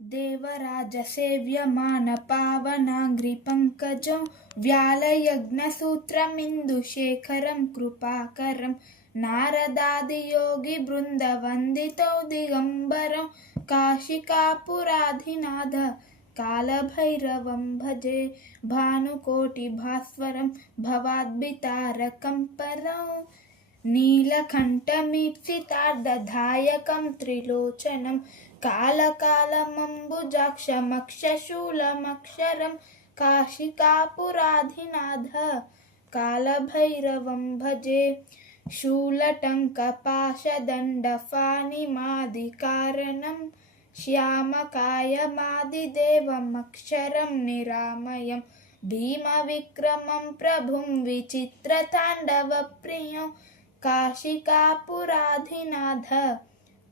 देवराजसेव्यमानपावनाङ्घ्रिपङ्कजो व्यालयज्ञसूत्रमिन्दुशेखरं कृपाकरं नारदादियोगिवृन्दवन्दितो दिगम्बरं काशिकापुराधिनाथ कालभैरवं भजे भानुकोटिभास्वरं भवाद्भितारकं परं नीलकण्ठमीप्सितार्धधायकं त्रिलोचनं कालकालमम्बुजाक्षमक्षशूलमक्षरं काशिकापुराधिनाथ कालभैरवं भजे शूलटङ्कपाशदण्डफानिमादिकारणं श्यामकायमादिदेवमक्षरं निरामयं भीमविक्रमं प्रभुं विचित्रताण्डवप्रियं काशिकापुराधिनाथ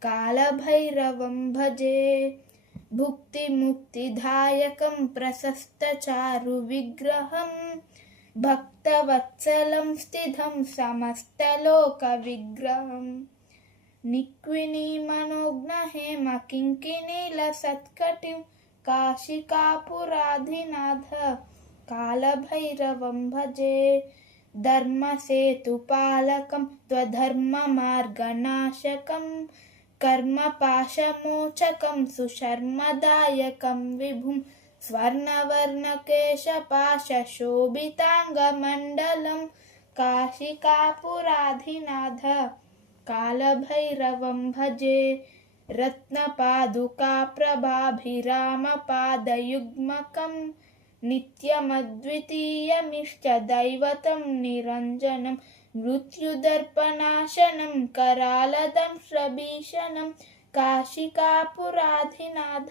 कालभैरवं भजे भुक्तिमुक्तिदायकं प्रशस्तचारुविग्रहं भक्तवत्सलं स्थितं समस्तलोकविग्रहं निक्विनीमनोज्ञहेमकिङ्किणीलसत्कटिं काशिकापुराधिनाथ कालभैरवं भजे धर्मसेतुपालकं त्वधर्ममार्गनाशकं कर्मपाशमोचकं सुशर्मदायकं विभुं स्वर्णवर्णकेशपाशशोभिताङ्गमण्डलं काशिकापुराधिनाथ कालभैरवं भजे रत्नपादुकाप्रभाभिरामपादयुग्मकं नित्यमद्वितीयमिष्टदैवतं निरञ्जनं मृत्युदर्पणाशनं करालदंष्ट्रभीषणं काशिकापुराधिनाथ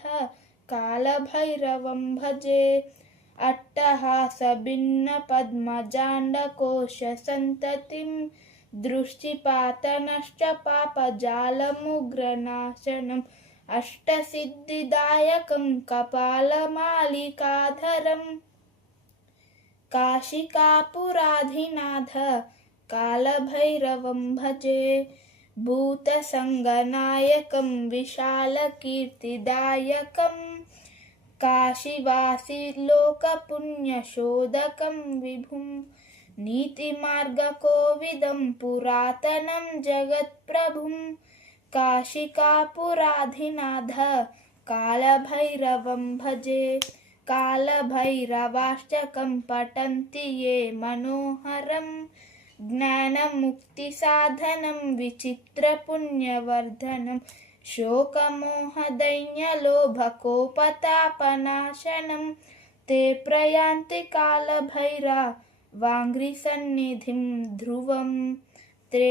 कालभैरवं भजे अट्टहासभिन्नपद्मजाण्डकोशसन्ततिं दृष्टिपातनश्च पापजालमुग्रनाशनम् अष्टसिद्धिदायकं कपालमालिकाधरं काशिकापुराधिनाथ कालभैरवं भजे भूतसङ्गनायकं विशालकीर्तिदायकं काशीवासिलोकपुण्यशोधकं विभुं नीतिमार्गकोविदं पुरातनं जगत्प्रभुं काशिकापुराधिनाथ कालभैरवं भजे कालभैरवाष्टकं पठन्ति ये मनोहरं ज्ञानमुक्तिसाधनं विचित्रपुण्यवर्धनं शोकमोहदैन्यलोभकोपतापनाशनं ते प्रयान्ति कालभैरवाङ्घ्रिसन्निधिं ध्रुवं ते